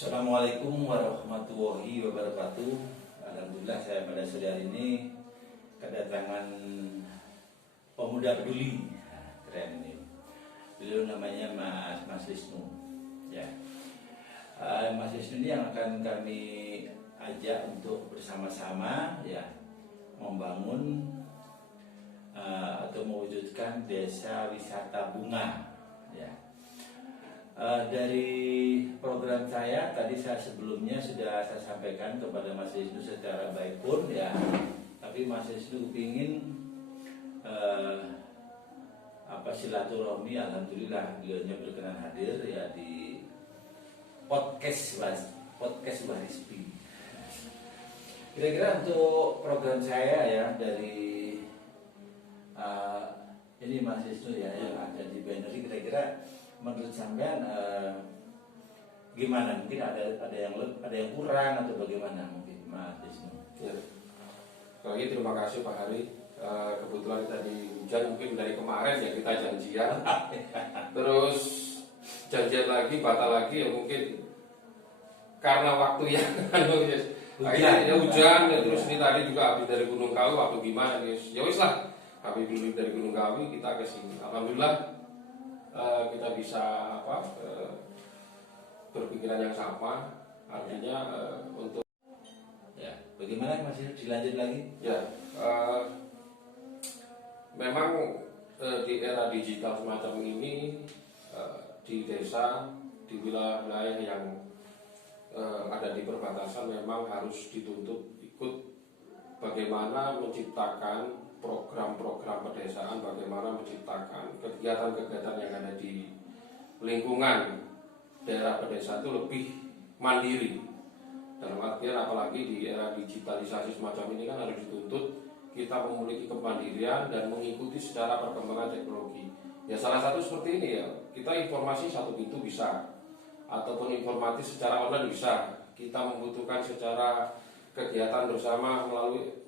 Assalamualaikum warahmatullahi wabarakatuh. Alhamdulillah saya pada sore hari ini kedatangan pemuda peduli. Keren ini. Beliau namanya Mas Wisnu. Ya. Mas Wisnu ini yang akan kami ajak untuk bersama-sama ya membangun atau mewujudkan desa wisata bunga. Ya. Dari program saya tadi sebelumnya sudah saya sampaikan kepada Mas Wisnu secara baik pun ya, tapi Mas Wisnu ingin silaturahmi. Alhamdulillah beliaunya berkenan hadir ya di podcast Warispi. Kira-kira untuk program saya ya dari ini Mas Wisnu ya yang ada di banner, kira-kira menurut sampean gimana? Mungkin ada yang kurang atau bagaimana mungkin Mas Wisnu? Ya. Lagi terima kasih Pak Hari. Kebetulan tadi hujan, mungkin dari kemarin ya kita janjian. Terus janjian lagi, batal lagi ya mungkin karena waktu yang hujan ya, terus ini tadi juga habis dari Gunung Kawi, waktu gimana guys? Ya wis lah, habis dulu dari Gunung Kawi kita ke sini. Alhamdulillah kita bisa berpikiran yang sama, artinya untuk ya bagaimana masih dilanjut lagi ya memang di era digital semacam ini di desa, di wilayah yang ada di perbatasan memang harus dituntut ikut bagaimana menciptakan program-program pedesaan, bagaimana menciptakan kegiatan-kegiatan yang ada di lingkungan daerah pedesaan itu lebih mandiri. Dalam artian apalagi di era digitalisasi semacam ini kan harus dituntut kita memiliki kemandirian dan mengikuti secara perkembangan teknologi. Ya salah satu seperti ini ya, kita informasi satu pintu bisa, ataupun informatif secara online bisa. Kita membutuhkan secara kegiatan bersama melalui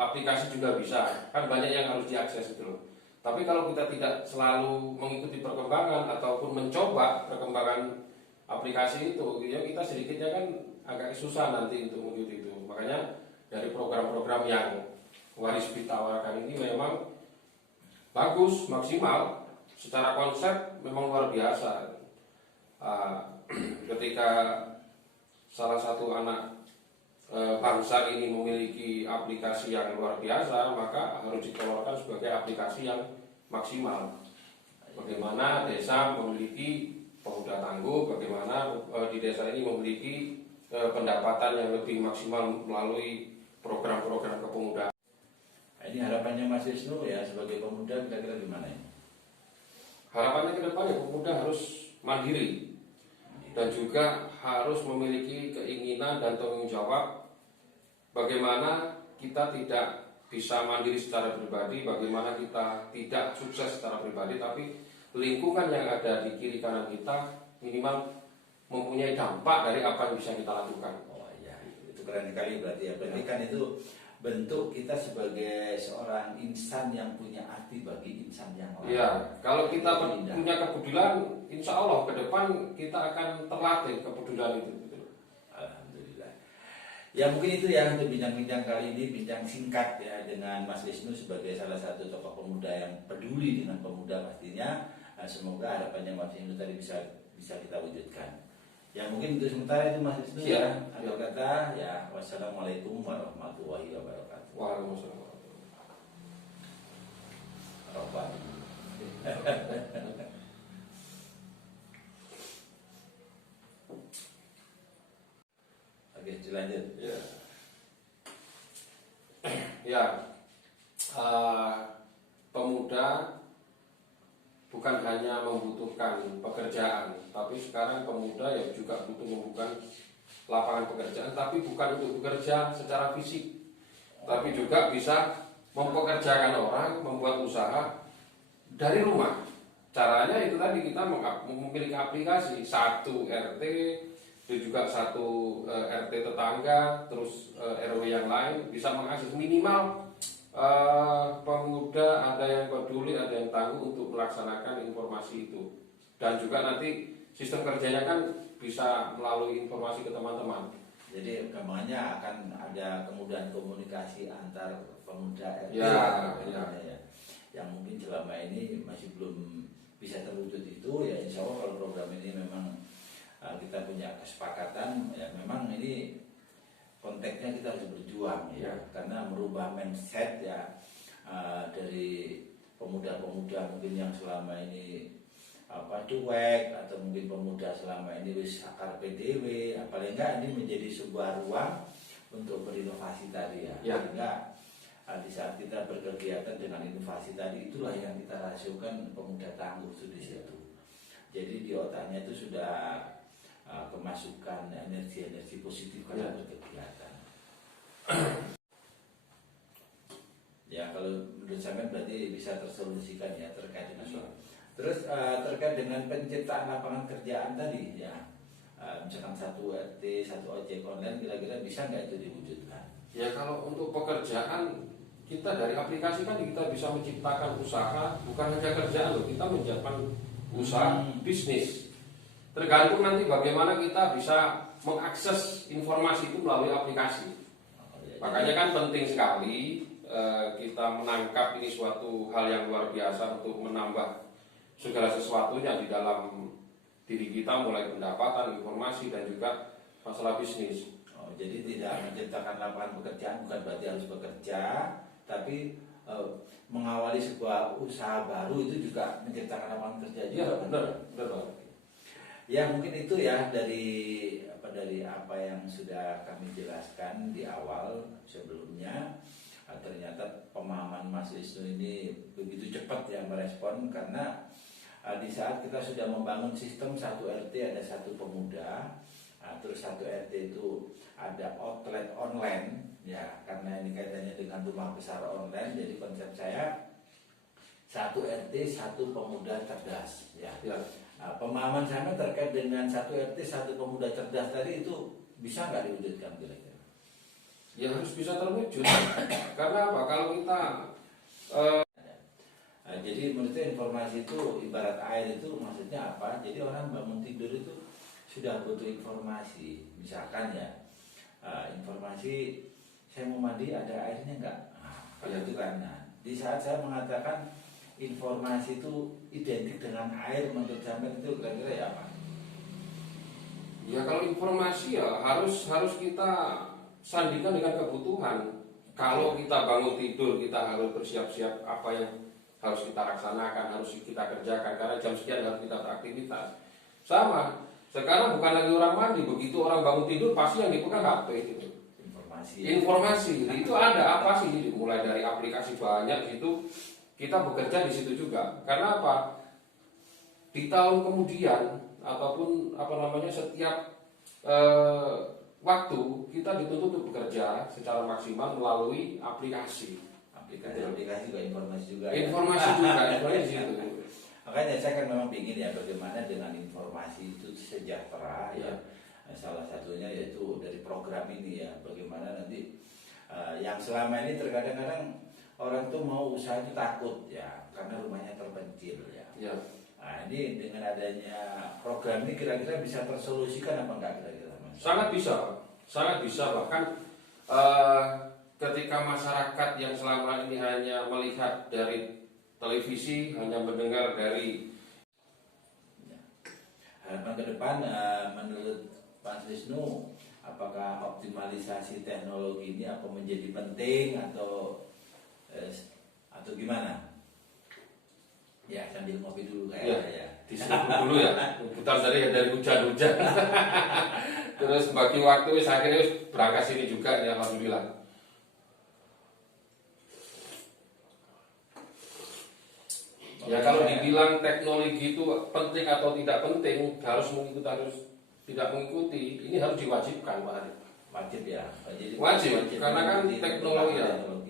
aplikasi juga bisa, kan banyak yang harus diakses itu loh. Tapi kalau kita tidak selalu mengikuti perkembangan ataupun mencoba perkembangan aplikasi itu, ya kita sedikitnya kan agak susah nanti untuk mengikuti itu. Makanya dari program-program yang Warispi tawarkan ini memang bagus, maksimal, secara konsep memang luar biasa. Ketika salah satu anak bangsa ini memiliki aplikasi yang luar biasa, maka harus dikeluarkan sebagai aplikasi yang maksimal. Bagaimana desa memiliki pemuda tangguh, bagaimana di desa ini memiliki pendapatan yang lebih maksimal melalui program-program kepemudaan. Ini harapannya Mas Wisnu ya sebagai pemuda, kira-kira gimana ya? Harapannya ke depan ya pemuda harus mandiri dan juga harus memiliki keinginan dan tanggung jawab. Bagaimana kita tidak bisa mandiri secara pribadi, bagaimana kita tidak sukses secara pribadi, tapi lingkungan yang ada di kiri kanan kita minimal mempunyai dampak dari apa yang bisa kita lakukan. Oh iya, itu keren sekali berarti ya. Berarti kan itu bentuk kita sebagai seorang insan yang punya arti bagi insan yang lain. Iya, kalau kita punya kepedulian, insya Allah ke depan kita akan terlatih kepedulian itu. Alhamdulillah. Ya mungkin itu ya untuk bincang-bincang kali ini, bincang singkat ya dengan Mas Wisnu sebagai salah satu tokoh pemuda yang peduli dengan pemuda pastinya. Nah, semoga harapannya Mas Wisnu tadi bisa kita wujudkan. Ya mungkin untuk sementara itu Mas Wisnu ya. Ada kata ya, wassalamualaikum warahmatullahi wabarakatuh. Waalaikumsalam. Oke, dilanjut. Ya, pemuda bukan hanya membutuhkan pekerjaan, tapi sekarang pemuda ya juga butuh membuka lapangan pekerjaan, tapi bukan untuk bekerja secara fisik, tapi juga bisa mempekerjakan orang, membuat usaha dari rumah. Caranya itu tadi kita memiliki aplikasi satu RT, itu juga satu RT tetangga, terus RW yang lain bisa mengakses minimal pemuda ada yang peduli, ada yang tangguh untuk melaksanakan informasi itu. Dan juga nanti sistem kerjanya kan bisa melalui informasi ke teman-teman. Jadi kembangannya akan ada kemudahan komunikasi antar pemuda RT Ya. yang mungkin selama ini masih belum bisa terwujud itu. Ya insya Allah kalau program ini memang kita punya kesepakatan, ya memang ini konteksnya kita harus berjuang ya, karena merubah mindset ya dari pemuda-pemuda mungkin yang selama ini cuek, atau mungkin pemuda selama ini wis akar PDW, paling enggak ini menjadi sebuah ruang untuk berinovasi tadi ya. Sehingga di saat kita berkegiatan dengan inovasi tadi, itulah yang kita rasiokan pemuda tangguh itu di situ. Jadi di otaknya itu sudah kemasukan energi-energi positif karena berkegiatan. Ya kalau menurut saya berarti bisa tersolusikan ya terkait dengan soal. Terus terkait dengan penciptaan lapangan kerjaan tadi ya, misalkan 1 RT, 1 ojek online, kira-kira bisa nggak itu diwujudkan? Ya kalau untuk pekerjaan, kita dari aplikasi kan kita bisa menciptakan usaha, bukan hanya kerjaan loh, kita menyiapkan usaha bisnis. Tergantung nanti bagaimana kita bisa mengakses informasi itu melalui aplikasi. Makanya kan penting sekali kita menangkap ini suatu hal yang luar biasa untuk menambah segala sesuatunya di dalam diri kita, mulai pendapatan, informasi, dan juga masalah bisnis. Jadi tidak menciptakan lapangan pekerjaan bukan berarti harus bekerja, tapi mengawali sebuah usaha baru itu juga menciptakan lapangan kerja juga. Ya, benar. Ya mungkin itu ya dari apa yang sudah kami jelaskan di awal sebelumnya. Ternyata pemahaman Mas Wisnu ini begitu cepat ya merespon, karena di saat kita sudah membangun sistem 1 RT ada 1 pemuda, terus 1 RT itu ada outlet online ya, karena ini kaitannya dengan rumah besar online. Jadi konsep saya 1 RT 1 pemuda cerdas ya. Pemahaman saya terkait dengan 1 RT 1 pemuda cerdas tadi itu bisa nggak diwujudkan kira-kira? Ya harus bisa terwujud. Karena apa? Kalau kita jadi menurut saya informasi itu ibarat air, itu maksudnya apa? Jadi orang bangun tidur itu sudah butuh informasi. Misalkan ya informasi, saya mau mandi ada airnya enggak? Kalau itu kan. Di saat saya mengatakan informasi itu identik dengan air, menurut saya itu kira-kira ya apa? Ya kalau informasi ya harus kita sandingkan dengan kebutuhan. Kalau kita bangun tidur, kita harus bersiap-siap apa yang harus kita laksanakan, harus kita kerjakan, karena jam sekian harus kita beraktivitas. Sama, sekarang bukan lagi orang mandi, begitu orang bangun tidur pasti yang dipegang HP itu. Informasi itu ada apa sih? Mulai dari aplikasi banyak itu, kita bekerja di situ juga. Karena apa? Di tahun kemudian ataupun setiap waktu kita dituntut untuk bekerja secara maksimal melalui aplikasi juga informasi juga informasi itu. Makanya saya kan memang ingin ya bagaimana dengan informasi itu sejahtera ya. Salah satunya yaitu dari program ini ya, bagaimana nanti yang selama ini terkadang-kadang orang tuh mau usaha itu takut ya karena rumahnya terpencil ya. Nah ini dengan adanya program ini kira-kira bisa tersolusikan apa enggak kira-kira? Sangat bisa bahkan ketika masyarakat yang selama ini hanya melihat dari televisi, hanya mendengar dari harapan ke depan, menurut Pak Wisnu, apakah optimalisasi teknologi ini apa menjadi penting atau gimana? Ya sambil ngopi dulu ya. Disuruh dulu ya, putar dari hujan-hujan. Terus bagi waktu akhirnya berangkat sini juga ya, alhamdulillah. Ya kalau dibilang teknologi itu penting atau tidak penting, harus tidak mengikuti, ini harus diwajibkan Pak Arif. Wajib ya. Wajib karena kan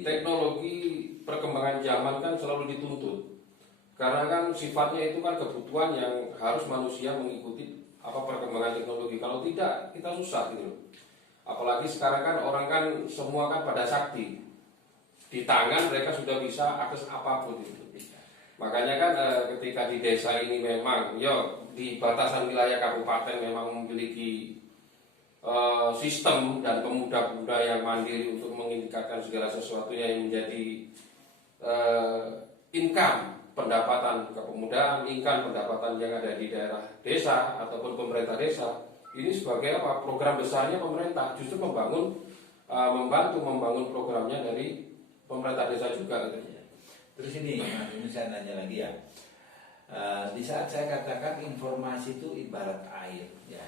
teknologi perkembangan zaman kan selalu dituntut. Karena kan sifatnya itu kan kebutuhan yang harus manusia mengikuti perkembangan teknologi. Kalau tidak, kita susah gitu. Apalagi sekarang kan orang kan semua kan pada sakti. Di tangan mereka sudah bisa akses apapun gitu. Makanya kan ketika di desa ini memang di batasan wilayah kabupaten memang memiliki sistem dan pemuda-pemuda yang mandiri untuk meningkatkan segala sesuatunya yang menjadi income pendapatan kepemudaan, income pendapatan yang ada di daerah desa ataupun pemerintah desa. Ini sebagai apa? Program besarnya pemerintah justru membantu membangun programnya dari pemerintah desa juga gitu. Terus ini saya nanya lagi ya. Di saat saya katakan informasi itu ibarat air, ya